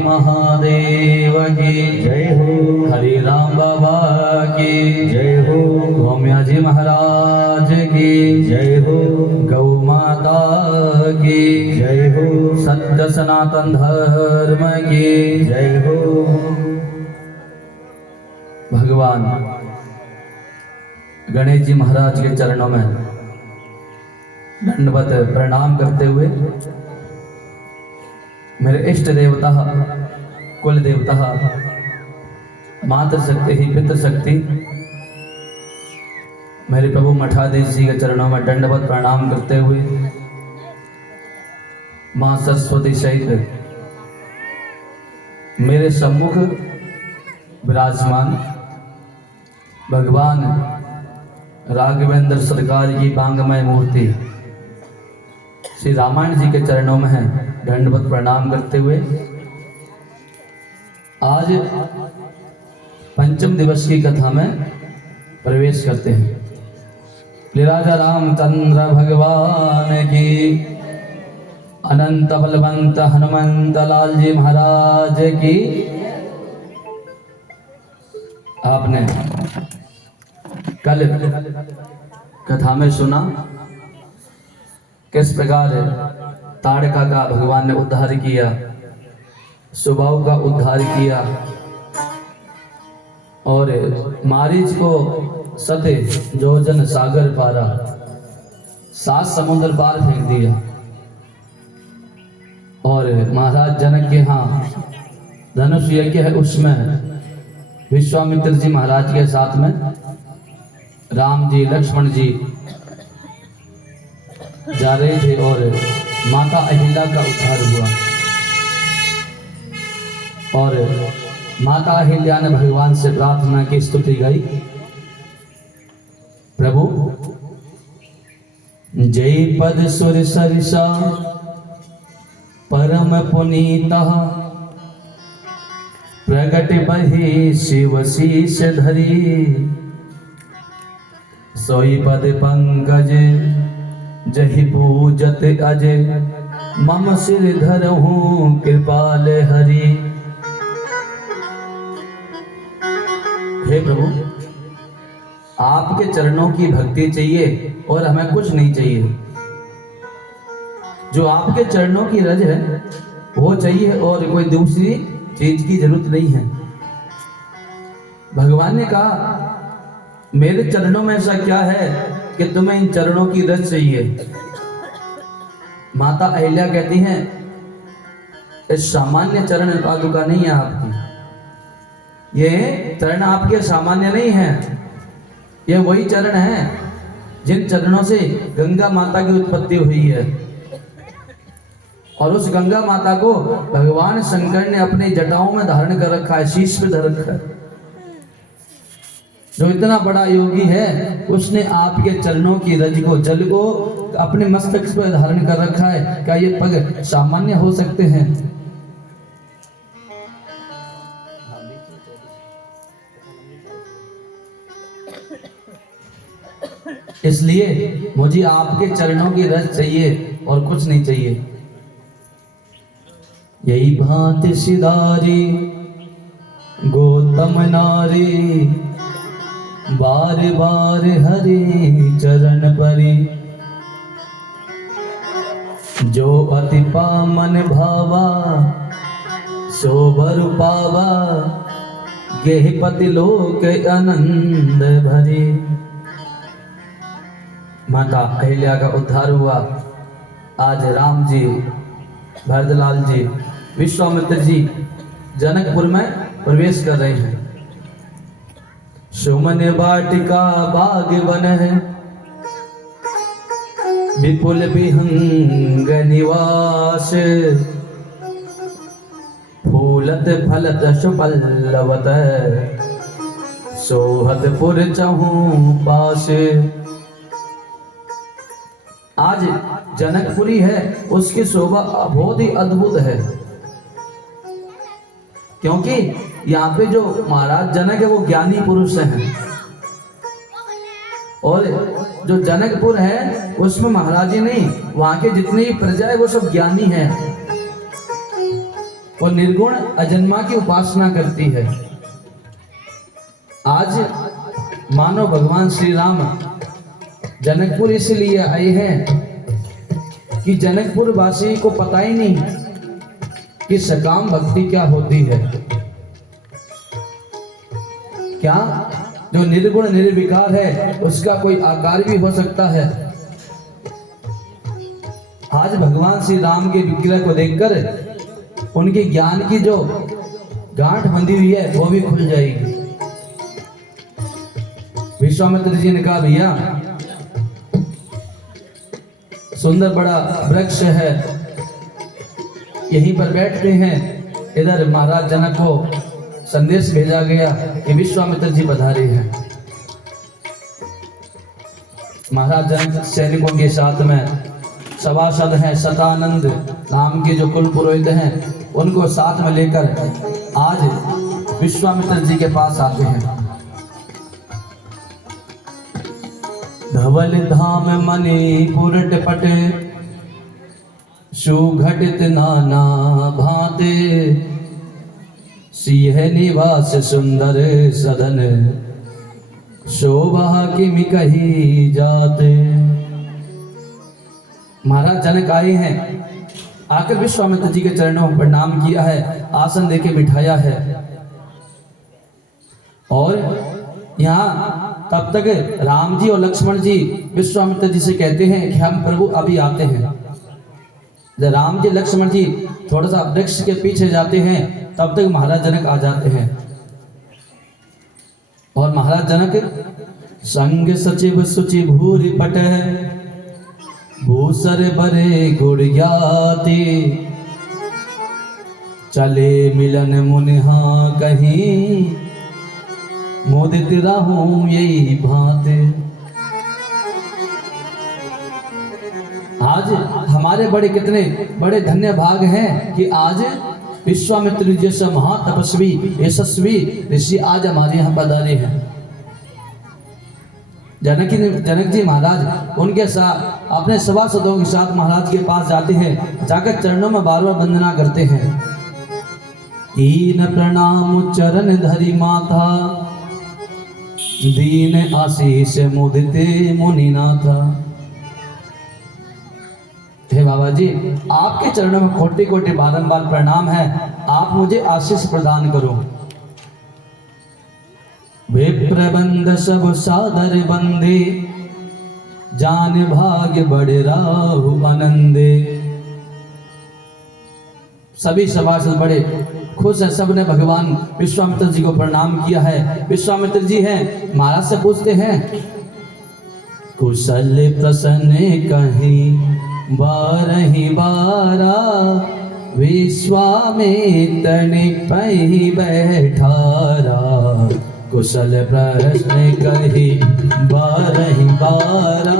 महादेव की जय हो। हरि राम बाबा की जय हो। गोम्या जी महाराज की जय हो। गौ माता की जय हो। सत्य सनातन धर्म की जय हो। भगवान गणेश जी महाराज के चरणों में दंडवत प्रणाम करते हुए मेरे इष्ट देवता कुल देवता मातृ शक्ति ही पितृ शक्ति मेरे प्रभु मठाधीश जी के चरणों में दंडवत प्रणाम करते हुए मां सरस्वती सहित मेरे सम्मुख विराजमान भगवान राघवेंद्र सरकार की बांगमय मूर्ति श्री रामायण जी के चरणों में है दंडवत प्रणाम करते हुए आज पंचम दिवस की कथा में प्रवेश करते हैं। राजा रामचंद्र भगवान की, अनंत बलवंत हनुमंत लाल जी महाराज की। आपने कल कथा में सुना किस प्रकार ताड़का का भगवान ने उद्धार किया, सुबाहु का उद्धार किया और मारीच को सते जोजन सागर पारा, 7 समुद्र पार फेंक दिया। और महाराज जनक के यहाँ धनुष यज्ञ है, उसमें विश्वामित्र जी महाराज के साथ में राम जी लक्ष्मण जी जा रहे थे और माता अहिल्या का उद्धार हुआ। और माता अहिल्या ने भगवान से प्रार्थना की, स्तुति गाई, प्रभु जय पद सुर सरिसा परम पुनीता, प्रगट बही शिव शीश धरी, सोई पद पंकज जहि पूजत अज, मम सिर धरहूं कृपाल हरि। हे प्रभु, आपके चरणों की भक्ति चाहिए और हमें कुछ नहीं चाहिए। जो आपके चरणों की रज है वो चाहिए और कोई दूसरी चीज की जरूरत नहीं है। भगवान ने कहा, मेरे चरणों में ऐसा क्या है कि तुम्हें इन चरणों की रज चाहिए। माता अहिल्या कहती हैं, इस सामान्य चरण पादुका नहीं है आपकी, ये चरण आपके सामान्य नहीं है, ये वही चरण है जिन चरणों से गंगा माता की उत्पत्ति हुई है। और उस गंगा माता को भगवान शंकर ने अपने जटाओं में धारण कर रखा है, शीश पे धर रखा है। जो इतना बड़ा योगी है उसने आपके चरणों की रज को, जल को अपने मस्तक पर धारण कर रखा है। क्या ये पग सामान्य हो सकते हैं? इसलिए मुझे आपके चरणों की रज चाहिए और कुछ नहीं चाहिए। यही भांति सिधारी गौतम नारी, बार बार हरि चरण परी, जो अति पामन भावा सो बर पावा, गेहपति लोक आनंद भरी। माता अहिल्या का उद्धार हुआ। आज राम जी, भरतलाल जी, विश्वामित्र जी जनकपुर में प्रवेश कर रहे हैं। सुमन वाटिका बाग वन है, विपुल विहंग निवास, फूलत फलत सुपल्लवत, सोहत पुर चहूं पास। आज जनकपुरी है, उसकी शोभा बहुत ही अद्भुत है, क्योंकि यहाँ पे जो महाराज जनक है वो ज्ञानी पुरुष हैं। और जो जनकपुर है उसमें महाराजी नहीं, वहां के जितने भी प्रजा है वो सब ज्ञानी हैं और निर्गुण अजन्मा की उपासना करती है। आज मानो भगवान श्री राम जनकपुर इसलिए आए हैं कि जनकपुर वासी को पता ही नहीं कि सकाम भक्ति क्या होती है। क्या जो निर्गुण निर्विकार है उसका कोई आकार भी हो सकता है। आज भगवान श्री राम के विग्रह को देखकर उनके ज्ञान की जो गांठ बंधी हुई है वो भी खुल जाएगी। विश्वामित्र जी ने कहा, भैया सुंदर बड़ा वृक्ष है, यहीं पर बैठते हैं। इधर महाराज जनक को संदेश भेजा गया कि विश्वामित्र जी पधारे हैं। महाराज जनक सैनिकों के साथ में सभासद हैं, शतानंद नाम के जो कुल पुरोहित हैं उनको साथ में लेकर आज विश्वामित्र जी के पास आते हैं। धवल धाम मणिपुर टपट सुघटित नाना भांते सिंह निवास सुंदर सदन शोभा किमि कही जाते। महाराज जनक आए हैं, आकर विश्वामित्र जी के चरणों में प्रणाम किया है, आसन देके बिठाया है। और यहाँ तब तक राम जी और लक्ष्मण जी विश्वामित्र जी से कहते हैं कि हम प्रभु अभी आते हैं। जब राम जी लक्ष्मण जी थोड़ा सा वृक्ष के पीछे जाते हैं तब तक महाराज जनक आ जाते हैं। और महाराज जनक संग सचिव सुचि भूरि पट भूसर बरे गुड़ ज्ञाति चले मिलन मुनिहा कहीं मोदित रहूं यही भांति। आज हमारे बड़े कितने बड़े धन्य भाग हैं कि आज विश्वामित्र जैसे महातपस्वी यशस्वी ऋषि आज हमारे यहाँ पधारे हैं। जनक जी महाराज उनके साथ अपने सभासदों के साथ महाराज के पास जाते हैं, जाकर चरणों में बार बार वंदना करते हैं। कीन प्रणाम चरण धरि माथा दीन आशीष मुदिते मुनिनाथा। हे बाबा जी, आपके चरणों में कोटि कोटि बारंबार प्रणाम है, आप मुझे आशीष प्रदान करो। विप्रबंध सब सादर बंदे जान भाग्य बड़े राहु आनंदे। सभी सभासद बड़े खुश है, सबने भगवान विश्वामित्र जी को प्रणाम किया है। विश्वामित्र जी हैं, महाराज से पूछते हैं कुशल प्रसन्न कहीं बारही बारा विश्वामित्र ने पही बैठारा। कुशल प्रश्न कही बारही बारा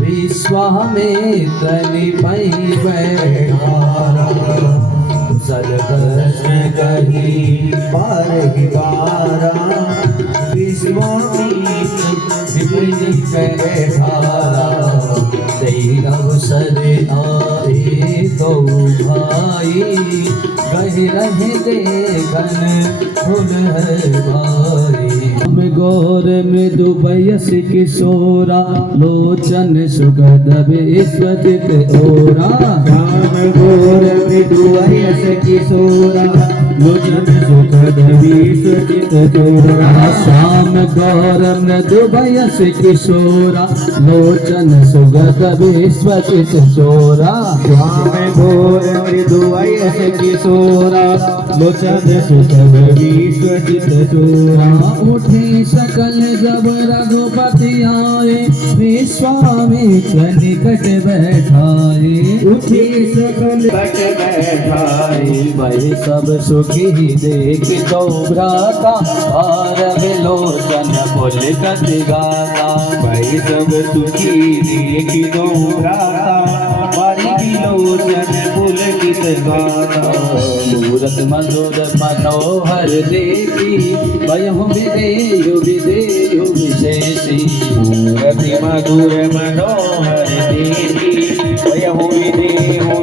विश्वामित्र ने पही बैठारा। कुशल प्रश्न कही बारही बारा विश्वामित्र ने बैठारा। अवसर आए तो भाई कह रहे देखन फुल है भाई। गौर मृदु बयस किशोरा लोचन सुगद विश्वजित ओरा। गौर मृदु बयस किशोरा लोचन सुगद विश्वजित ओरा। श्याम गौर मृदु बयस किशोरा लोचन सुगद विश्वजित चोरा। श्याम गौर मृदु बयस किशोरा लोचन सुगद विश्वजित चोरा। उठे सकल जब रघुपति आए विश्वामित्र निकट बैठाए। उठे सकल निकट बैठाए वही सब सुखी देख गौ भ्राता और विलोचन पुल कति गाता। वही सब सुखी देख गौ भ्राता विलोचन पुल कित गाता। मूरत मधुर मनोहर देखी वयहु विदेयु विदेयु विशेषी। मूरत मधुर मनोहर देखी वयहु विदेयु